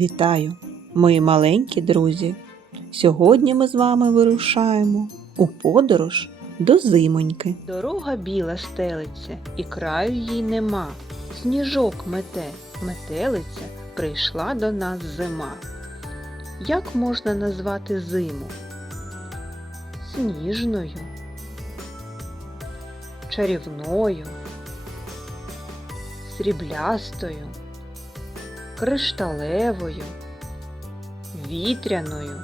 Вітаю, мої маленькі друзі! Сьогодні ми з вами вирушаємо у подорож до зимоньки. Дорога біла стелиться, і краю їй нема. Сніжок мете, метелиця, прийшла до нас зима. Як можна назвати зиму? Сніжною, чарівною, сріблястою кришталевою, вітряною,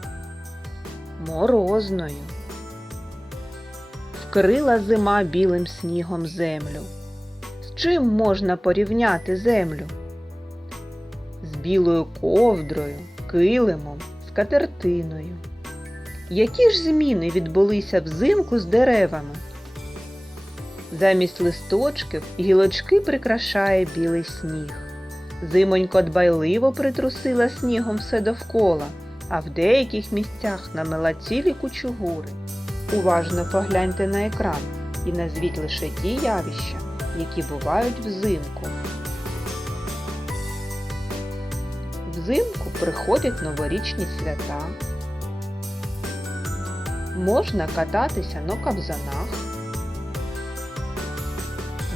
морозною. Вкрила зима білим снігом землю. З чим можна порівняти землю? З білою ковдрою, килимом, скатертиною. Які ж зміни відбулися взимку з деревами? Замість листочків гілочки прикрашає білий сніг. Зимонько дбайливо притрусила снігом все довкола, а в деяких місцях намела цілі кучугури. Уважно погляньте на екран і назвіть лише ті явища, які бувають взимку. Взимку приходять новорічні свята. Можна кататися на кабзанах.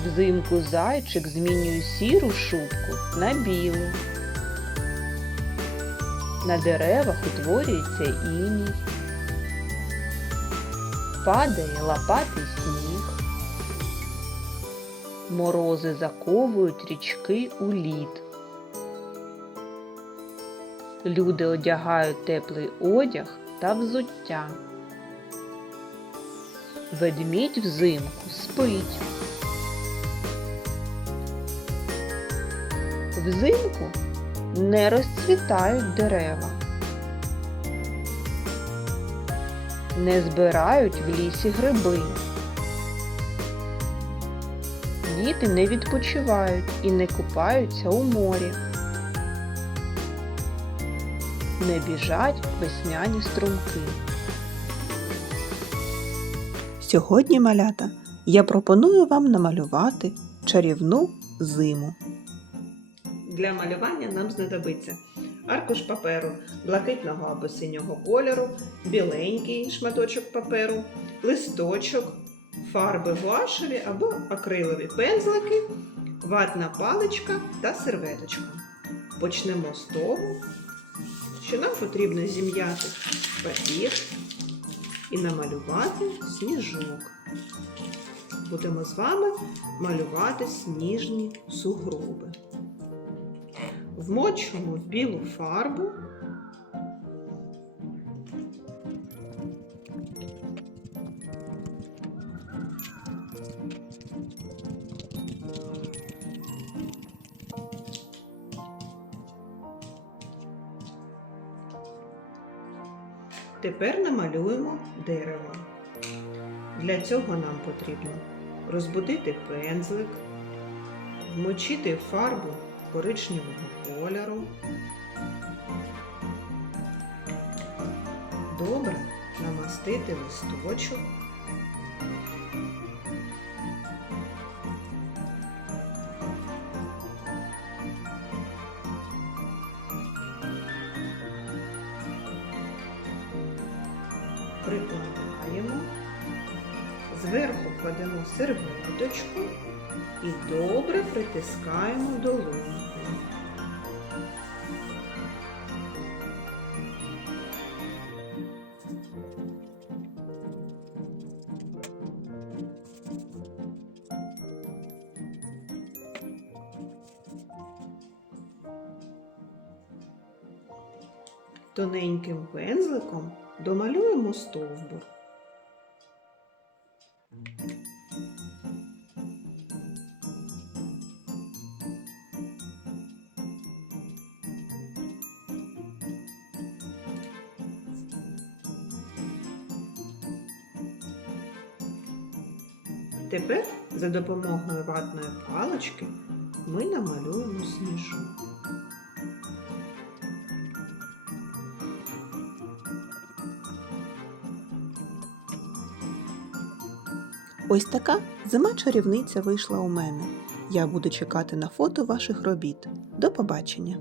Взимку зайчик змінює сіру шубку на білу. На деревах утворюється іній. Падає лопатий сніг. Морози заковують річки у лід. Люди одягають теплий одяг та взуття. Ведмідь взимку спить. Взимку не розцвітають дерева, не збирають в лісі гриби. Діти не відпочивають і не купаються у морі. Не біжать весняні струмки. Сьогодні, малята, я пропоную вам намалювати чарівну зиму. Для малювання нам знадобиться аркуш паперу блакитного або синього кольору, біленький шматочок паперу, листочок, фарби гуашеві або акрилові пензлики, ватна паличка та серветочка. Почнемо з того, що нам потрібно зім'яти папір і намалювати сніжок. Будемо з вами малювати сніжні сугроби. Вмочуємо білу фарбу. Тепер намалюємо дерево. Для цього нам потрібно розбудити пензлик, вмочити фарбу коричневого кольору. Добре намастити листочок. Прикладаємо, зверху кладемо серветочку і добре притискаємо долонькою. Тоненьким пензликом домалюємо стовбур. Тепер за допомогою ватної палички ми намалюємо сніжок. Ось така зима чарівниця вийшла у мене. Я буду чекати на фото ваших робіт. До побачення!